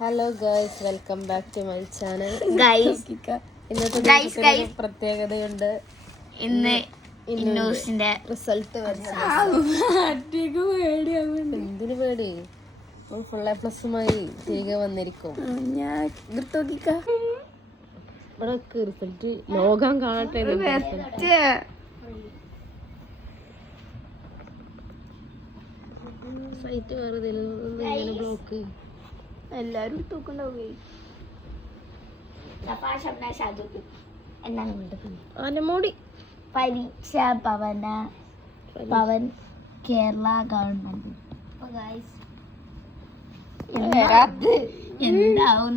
Hello girls welcome back to my channel ഇന്നത്തെ. പ്രത്യേകതയുണ്ട്. ഇന്ന് ഇന്നൂസിന്റെ റിസൾട്ട് എന്തിനു പേടി? ഫുൾ എ പ്ലസുമായി തിരികെ വന്നിരിക്കും. ഞാൻ ഇവിടെ റിസൾട്ട് ലോകം കാണട്ടെ സൈറ്റ് വേറെ ബ്ലോക്ക് എല്ലാരും തൂക്കുണ്ടാവുകയെ ആനമോടി. പരീക്ഷ ഭവന പവൻ കേരള ഗവൺമെന്റ്. എന്താവും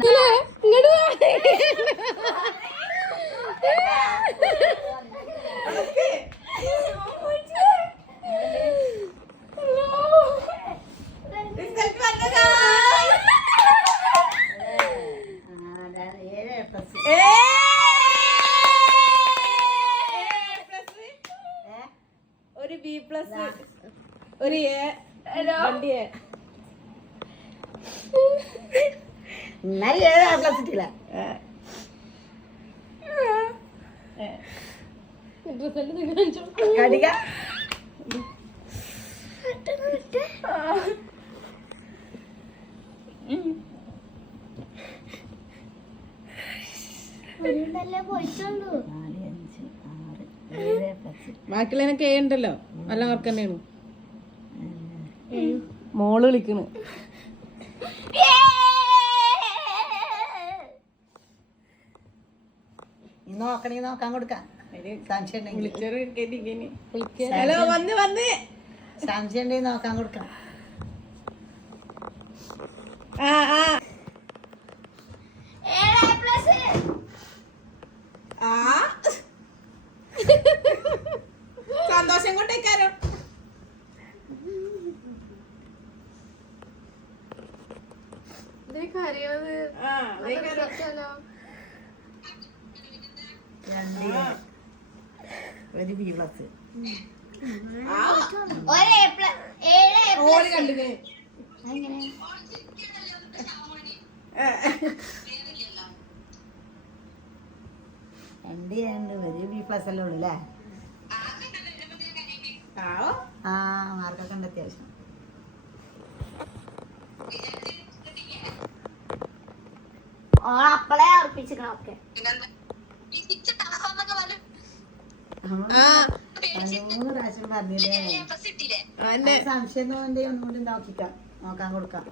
ഒരു പ്ലസ് ഒരു എ നല്ല എ നിങ്ങൾ കാണിച്ചോ ബാക്കിയുള്ളതിനൊക്കെ എ ഉണ്ടല്ലോ. നല്ല മാർക്ക് തന്നെയാണ്. മോൾ വിളിക്കണ്. നോക്കണേ നോക്കാൻ കൊടുക്കാം. സംശയം ഉണ്ടെങ്കിൽ. ഹലോ വന്ന് വന്ന്. സംശയം ഉണ്ടെങ്കിൽ നോക്കാൻ കൊടുക്കാം. ആ ആ. രണ്ട്. ഒരു ബി പ്ലസ് രണ്ട് ഒരു ബി പ്ലസ് അല്ലേ ഉള്ളു അല്ലേ? ആ ആ മാർക്കൊക്കെ ഉണ്ട് അത്യാവശ്യം അപ്പളേ ഉറപ്പിച്ചിക്കണം ഒക്കെ നമ്മൾ ആ രണ്ട് മൂന്ന് പ്രാവശ്യം സംശയം തോന്നുന്നുണ്ടെങ്കിൽ ഒന്നും കൂടി നോക്കിക്കാം. നോക്കാൻ കൊടുക്കാം.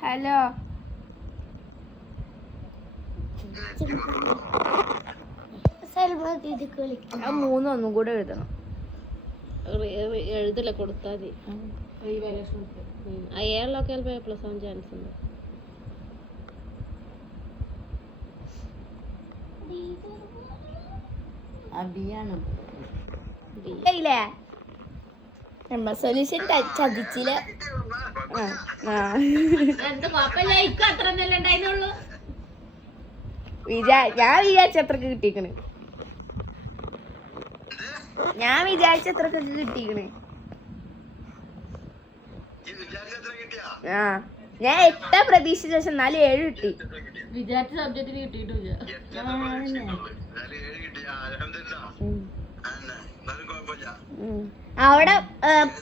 ഹലോ. ആ മൂന്നൊന്നും കൂടെ എഴുതണം. എഴുതല കൊടുത്താൽ മതി. അയാളിലൊക്കെ ചിലപ്പോൾ എ പ്ലസ് ആവാൻ ചാൻസ് ഉണ്ട്. ആ സൊല്യൂഷൻ ചതിച്ചില്ല? വിചാ ഞാൻ വിചാരിച്ച അത്രയ്ക്ക് കിട്ടിക്കണ്. ഞാൻ വിചാരിച്ച അത്രയ്ക്ക് കിട്ടിക്കണ്. ആ ഞാൻ എട്ടാ പ്രതീക്ഷിച്ച പക്ഷെ എന്നാലും ഏഴ് കിട്ടി. വിചാരിച്ച സബ്ജക്റ്റിന് കിട്ടിയിട്ടില്ല ഉം. അവിടെ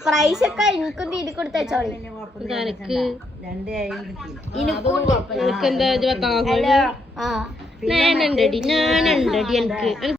പ്രൈസ് ഒക്കെ എനിക്കും. തീരു കൊടുത്തോളി എനിക്കും എനിക്ക് എന്താ പത്താം ക്ലാസ് ഹലോ ആ ഞാനുണ്ടടി ഞാനുണ്ടടി എനിക്ക്